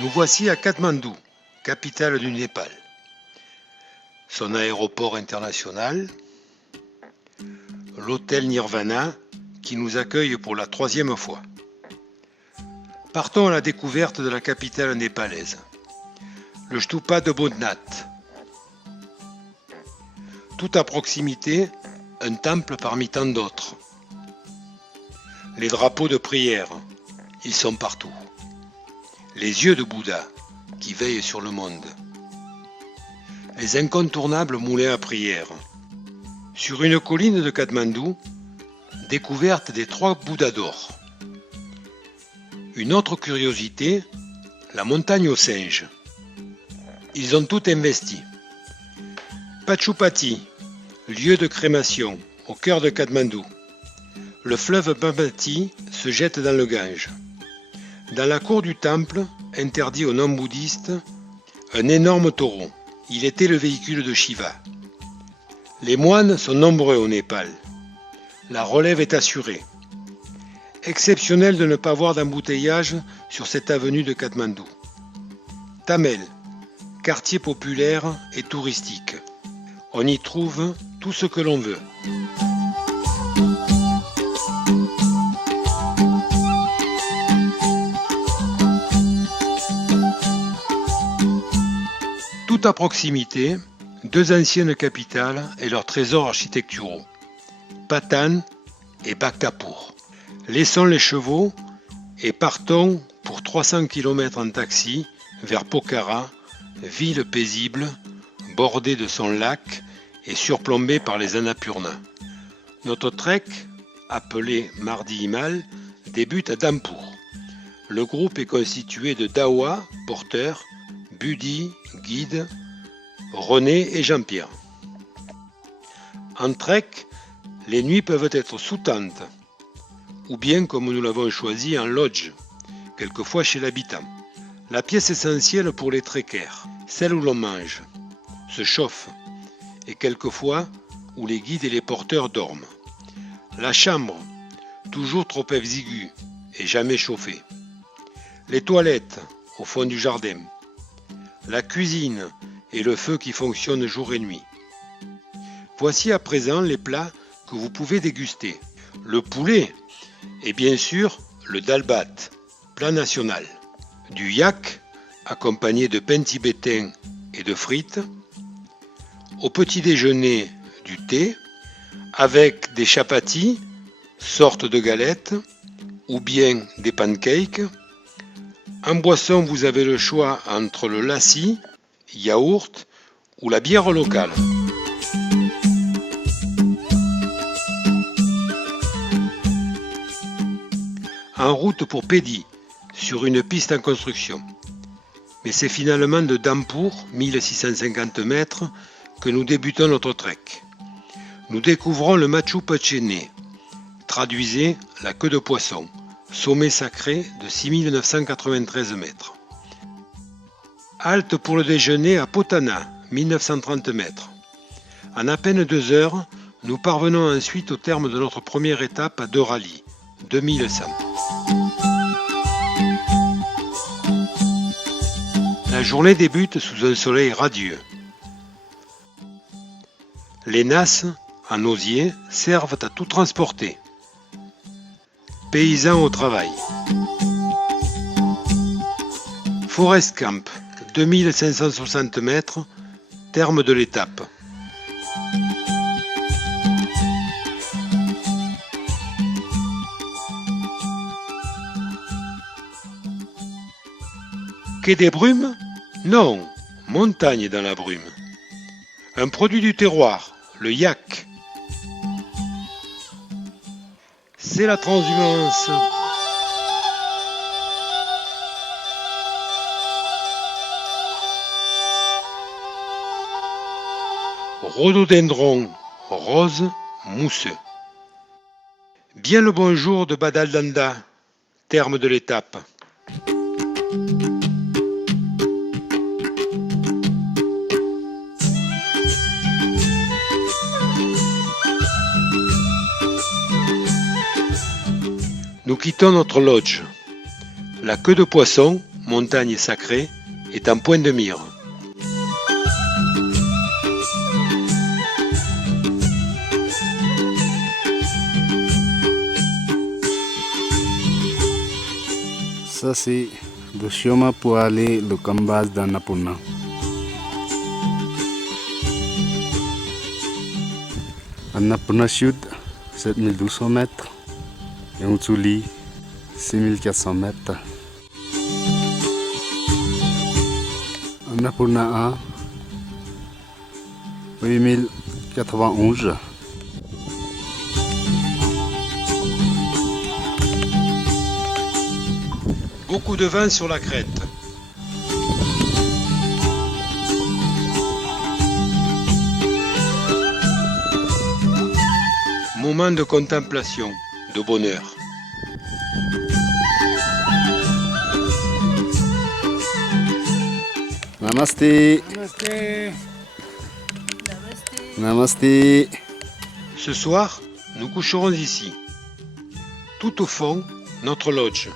Nous voici à Katmandou, capitale du Népal. Son aéroport international, l'hôtel Nirvana qui nous accueille pour la 3e fois. Partons à la découverte de la capitale népalaise, le Stupa de Bodhnath. Tout à proximité, un temple parmi tant d'autres. Les drapeaux de prière, ils sont partout. Les yeux de Bouddha qui veillent sur le monde. Les incontournables moulins à prière. Sur une colline de Katmandou, découverte des 3 Bouddhas d'or. Une autre curiosité, la montagne aux singes. Ils ont tout investi. Pachupati, lieu de crémation, au cœur de Katmandou. Le fleuve Bhagmati se jette dans le Gange. Dans la cour du temple, interdit aux non-bouddhistes, un énorme taureau. Il était le véhicule de Shiva. Les moines sont nombreux au Népal. La relève est assurée. Exceptionnel de ne pas voir d'embouteillage sur cette avenue de Katmandou. Tamel, quartier populaire et touristique. On y trouve tout ce que l'on veut. Tout à proximité, 2 anciennes capitales et leurs trésors architecturaux, Patan et Bhaktapur. Laissons les chevaux et partons pour 300 km en taxi vers Pokhara, ville paisible, bordée de son lac et surplombée par les Annapurna. Notre trek, appelé Mardi Himal, débute à Dhampur. Le groupe est constitué de Dawa, porteur, Budi, guide, René et Jean-Pierre. En trek, les nuits peuvent être sous tente, ou bien comme nous l'avons choisi en lodge, quelquefois chez l'habitant. La pièce essentielle pour les trekkers, celle où l'on mange, se chauffe, et quelquefois où les guides et les porteurs dorment. La chambre, toujours trop exiguë et jamais chauffée. Les toilettes, au fond du jardin. La cuisine et le feu qui fonctionnent jour et nuit. Voici à présent les plats que vous pouvez déguster. Le poulet et bien sûr le dalbat, plat national. Du yak, accompagné de pain tibétain et de frites. Au petit déjeuner, du thé, avec des chapatis, sorte de galettes, ou bien des pancakes. En boisson, vous avez le choix entre le lassi, yaourt ou la bière locale. En route pour Pedi, sur une piste en construction. Mais c'est finalement de Dhampur, 1650 mètres, que nous débutons notre trek. Nous découvrons le Machu Picchu, traduisez la queue de poisson, sommet sacré de 6993 mètres. Halte pour le déjeuner à Potana, 1930 mètres. En à peine 2 heures, nous parvenons ensuite au terme de notre première étape à Deurali, 2100. La journée débute sous un soleil radieux. Les nasses, en osier, servent à tout transporter. Paysans au travail. Forest Camp, 2560 mètres, terme de l'étape. Quai des brumes? Non, montagne dans la brume. Un produit du terroir, le yak. C'est la transhumance. Rhododendron rose mousseux. Bien le bonjour de Badaldanda, terme de l'étape. Nous quittons notre lodge. La queue de poisson, montagne sacrée, est en point de mire. Ça, c'est le chemin pour aller au Cambas d'Annapurna. Annapurna Sud, 7200 mètres. Et Utsuli, 6400 mètres. Annapurna 1, 8091. Beaucoup de vent sur la crête. Moment de contemplation, de bonheur. Namasté. Namaste. Namasté. Ce soir, nous coucherons ici. Tout au fond, notre lodge.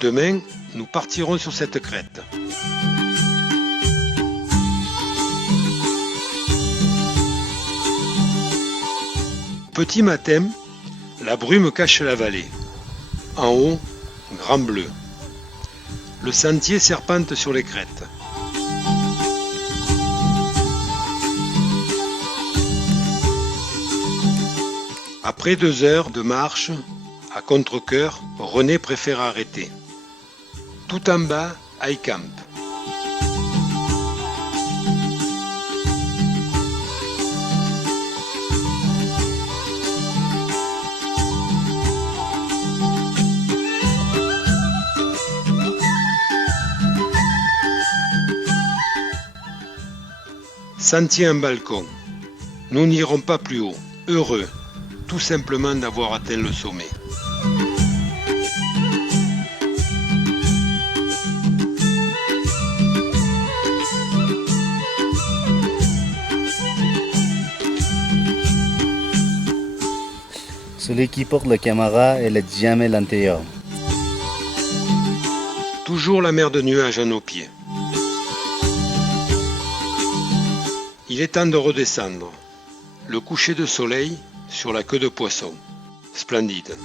Demain, nous partirons sur cette crête. Petit matin, la brume cache la vallée. En haut, grand bleu. Le sentier serpente sur les crêtes. Après 2 heures de marche, à contre-cœur, René préfère arrêter. Tout en bas, high camp. Sentier en balcon. Nous n'irons pas plus haut. Heureux, tout simplement d'avoir atteint le sommet. Celui qui porte la caméra est le jamais l'intérieur. Toujours la mer de nuages à nos pieds. Il est temps de redescendre. Le coucher de soleil sur la queue de poisson. Splendide.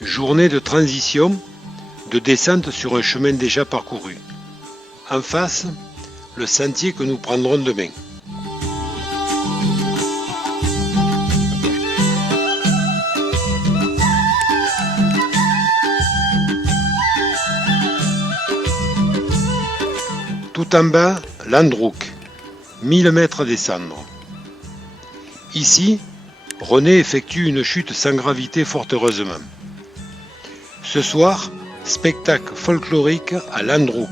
Journée de transition, de descente sur un chemin déjà parcouru. En face, le sentier que nous prendrons demain. Tout en bas, l'Androuk, 1000 mètres à descendre. Ici, René effectue une chute sans gravité fort heureusement. Ce soir, spectacle folklorique à l'Androuk.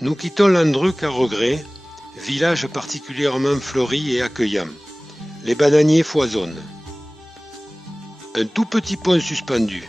Nous quittons l'Andruc à regret, village particulièrement fleuri et accueillant. Les bananiers foisonnent. Un tout petit pont suspendu.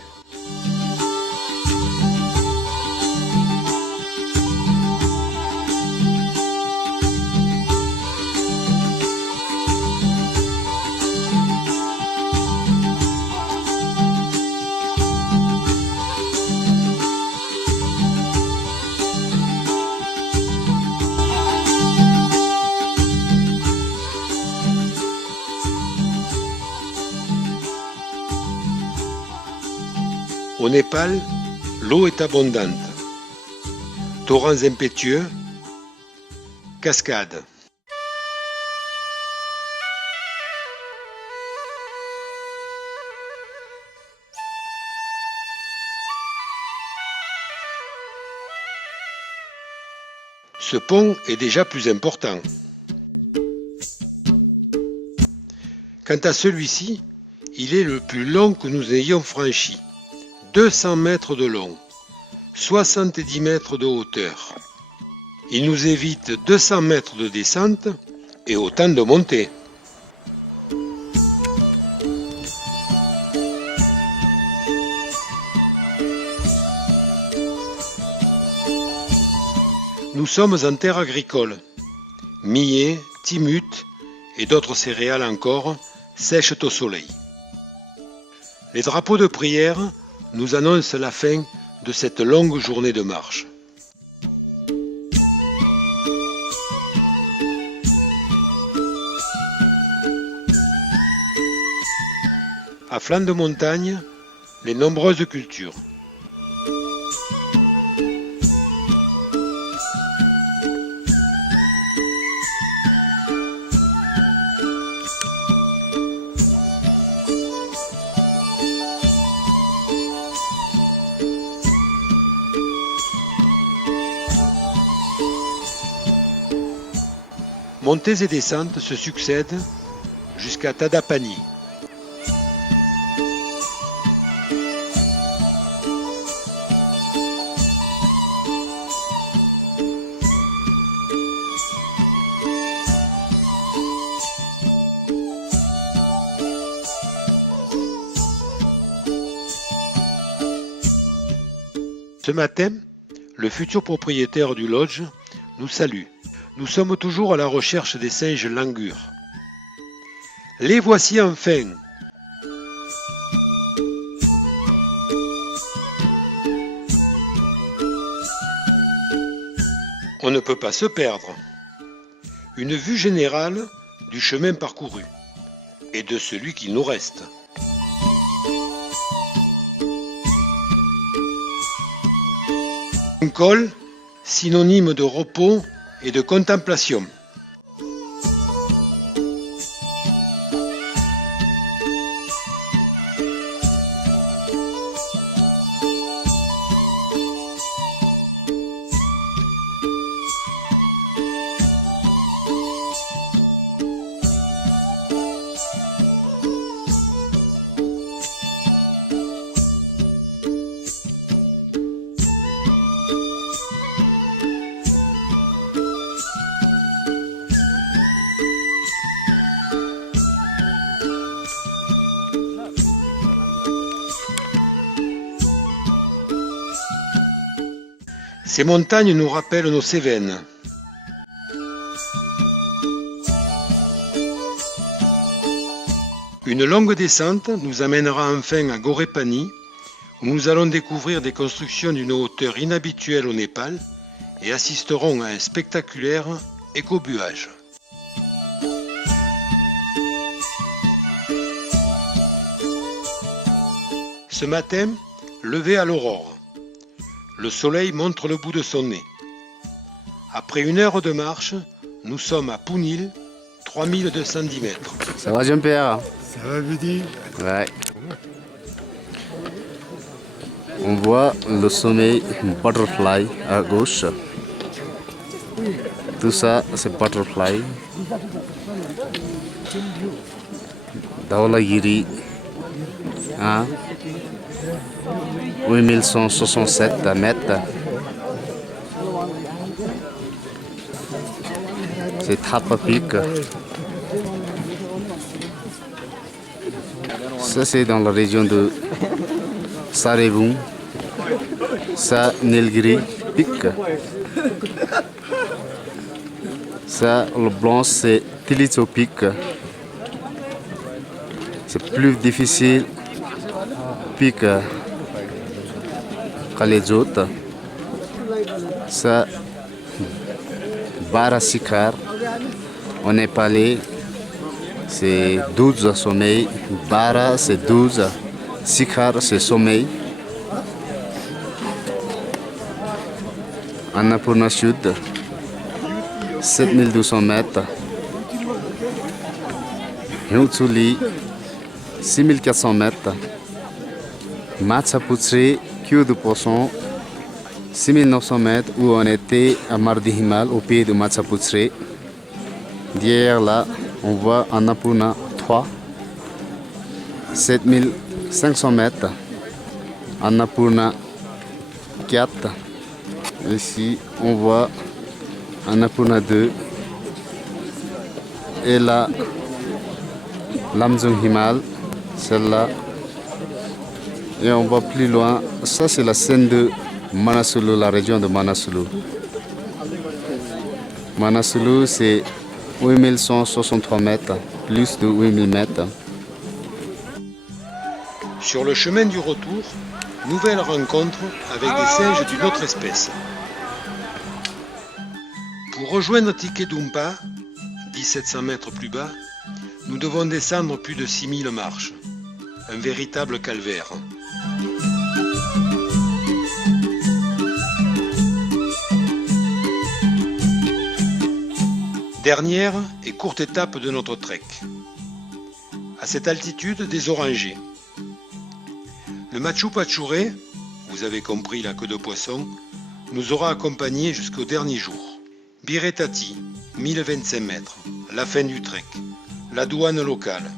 Au Népal, l'eau est abondante. Torrents impétueux, cascades. Ce pont est déjà plus important. Quant à celui-ci, il est le plus long que nous ayons franchi. 200 mètres de long, 70 mètres de hauteur. Il nous évite 200 mètres de descente et autant de montée. Nous sommes en terre agricole. Millet, timut et d'autres céréales encore sèchent au soleil. Les drapeaux de prière nous annoncent la fin de cette longue journée de marche. À flanc de montagne, les nombreuses cultures. Montées et descentes se succèdent jusqu'à Tadapani. Ce matin, le futur propriétaire du lodge nous salue. Nous sommes toujours à la recherche des singes langurs. Les voici enfin! On ne peut pas se perdre. Une vue générale du chemin parcouru et de celui qu'il nous reste. Un col, synonyme de repos et de contemplation. Ces montagnes nous rappellent nos Cévennes. Une longue descente nous amènera enfin à Gorepani, où nous allons découvrir des constructions d'une hauteur inhabituelle au Népal et assisterons à un spectaculaire écobuage. Ce matin, levé à l'aurore. Le soleil montre le bout de son nez. Après 1 heure de marche, nous sommes à Punil, 3210 mètres. Ça va Jean-Pierre? Ça va, Buddy? Ouais. On voit le sommet Butterfly à gauche. Tout ça, c'est Butterfly. Dhaulagiri, hein? 8167 mètres. C'est Thapa Peak. Ça, c'est dans la région de Sarevung. Ça, Nilgiri Peak. Ça, le blanc, c'est Tilitso Peak. C'est plus difficile Peak que les autres. Ça, Bara Sikhar en népalais, c'est 12 sommeils. Bara, c'est 12. Sikhar, c'est sommeil. Annapurna Sud, 7200 mètres. Hyuntsuli, 6400 mètres. Matsaputri, queue de poisson, 6900 mètres, où on était à Mardi Himal, au pied de Matsaputri. Derrière là, on voit Annapurna 3, 7500 mètres. Annapurna 4. Ici, on voit Annapurna 2 et là Lamjung Himal, celle-là. Et on va plus loin. Ça, c'est la scène de Manasulu, la région de Manasulu. Manasulu, c'est 8163 mètres, plus de 8000 mètres. Sur le chemin du retour, nouvelle rencontre avec des singes d'une autre espèce. Pour rejoindre Tikedumpa, 1700 mètres plus bas, nous devons descendre plus de 6000 marches. Un véritable calvaire. Dernière et courte étape de notre trek. À cette altitude, des orangers. Le Machu Picchu, vous avez compris la queue de poisson, nous aura accompagnés jusqu'au dernier jour. Biretati, 1025 mètres, la fin du trek. La douane locale.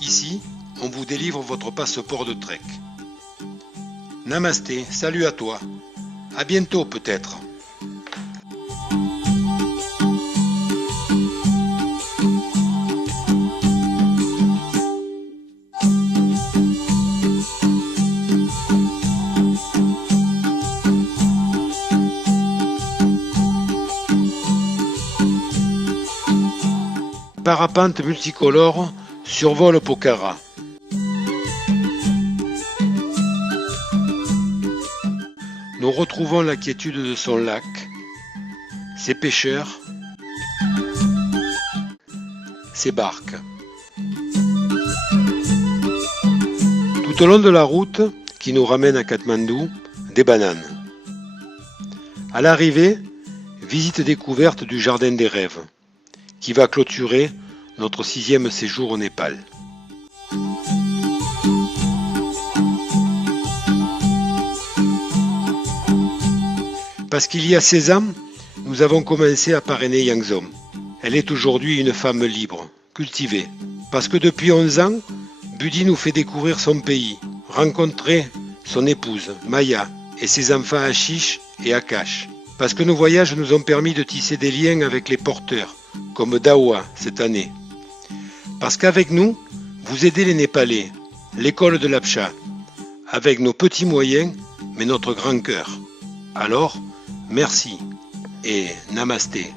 Ici, on vous délivre votre passeport de trek. Namasté, salut à toi. À bientôt peut-être. Parapente multicolore survole Pokhara. Nous retrouvons la quiétude de son lac, ses pêcheurs, ses barques. Tout au long de la route qui nous ramène à Katmandou, des bananes. À l'arrivée, visite découverte du Jardin des Rêves, qui va clôturer notre 6e séjour au Népal. Parce qu'il y a 16 ans, nous avons commencé à parrainer Yangzom. Elle est aujourd'hui une femme libre, cultivée. Parce que depuis 11 ans, Budi nous fait découvrir son pays, rencontrer son épouse, Maya, et ses enfants Ashish et Akash. Parce que nos voyages nous ont permis de tisser des liens avec les porteurs, comme Dawa cette année. Parce qu'avec nous, vous aidez les Népalais, l'école de l'Apcha, avec nos petits moyens, mais notre grand cœur. Alors, merci et namasté.